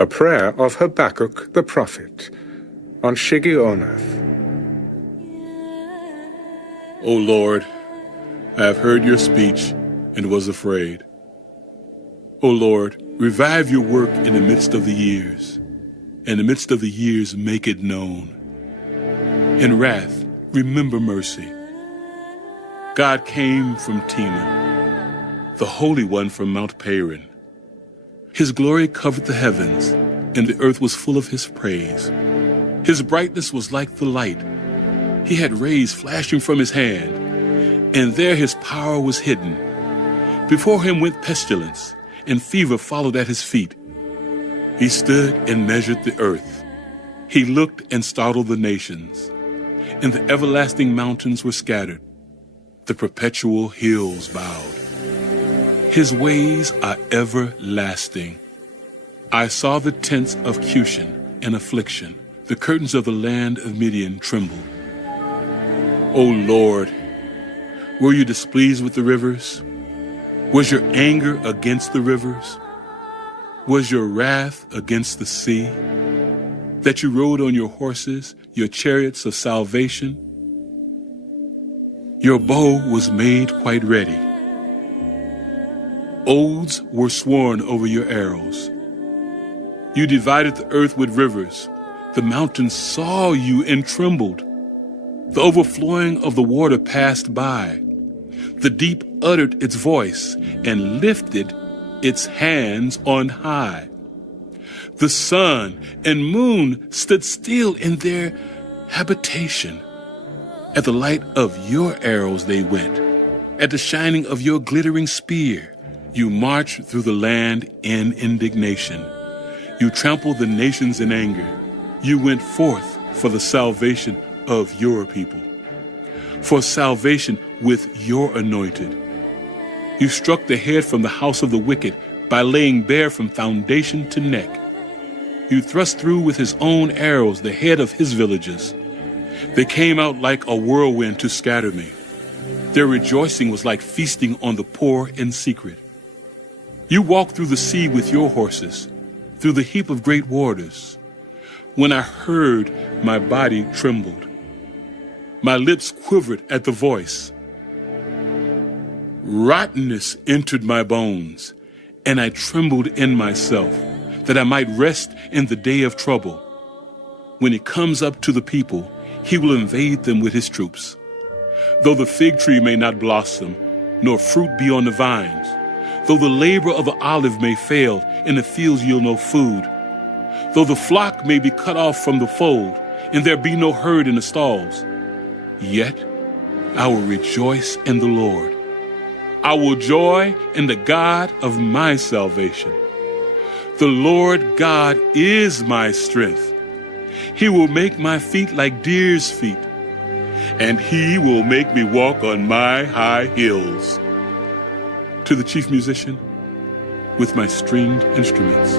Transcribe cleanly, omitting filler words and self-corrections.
A prayer of Habakkuk the prophet on Shigionoth. O Lord, I have heard your speech and was afraid. O Lord, revive your work in the midst of the years. In the midst of the years, make it known. In wrath, remember mercy. God came from Teman, the Holy One from Mount Paran. His glory covered the heavens, and the earth was full of his praise. His brightness was like the light. He had rays flashing from his hand, and there his power was hidden. Before him went pestilence, and fever followed at his feet. He stood and measured the earth. He looked and startled the nations, and the everlasting mountains were scattered. The perpetual hills bowed. His ways are everlasting. I saw the tents of Cushan in affliction. The curtains of the land of Midian trembled. O Lord, were you displeased with the rivers? Was your anger against the rivers? Was your wrath against the sea? That you rode on your horses, your chariots of salvation? Your bow was made quite ready. Oaths were sworn over your arrows. You divided the earth with rivers. The mountains saw you and trembled. The overflowing of the water passed by. The deep uttered its voice and lifted its hands on high. The sun and moon stood still in their habitation. At the light of your arrows they went. At the shining of your glittering spear, you marched through the land in indignation. You trampled the nations in anger. You went forth for the salvation of your people, for salvation with your anointed. You struck the head from the house of the wicked by laying bare from foundation to neck. You thrust through with his own arrows the head of his villages. They came out like a whirlwind to scatter me. Their rejoicing was like feasting on the poor in secret. You walked through the sea with your horses, through the heap of great waters. When I heard, my body trembled. My lips quivered at the voice. Rottenness entered my bones, and I trembled in myself, that I might rest in the day of trouble. When he comes up to the people, he will invade them with his troops. Though the fig tree may not blossom, nor fruit be on the vines, though the labor of the olive may fail, and the fields yield no food, though the flock may be cut off from the fold, and there be no herd in the stalls, yet I will rejoice in the Lord. I will joy in the God of my salvation. The Lord God is my strength. He will make my feet like deer's feet, and he will make me walk on my high hills. To the chief musician, with my stringed instruments.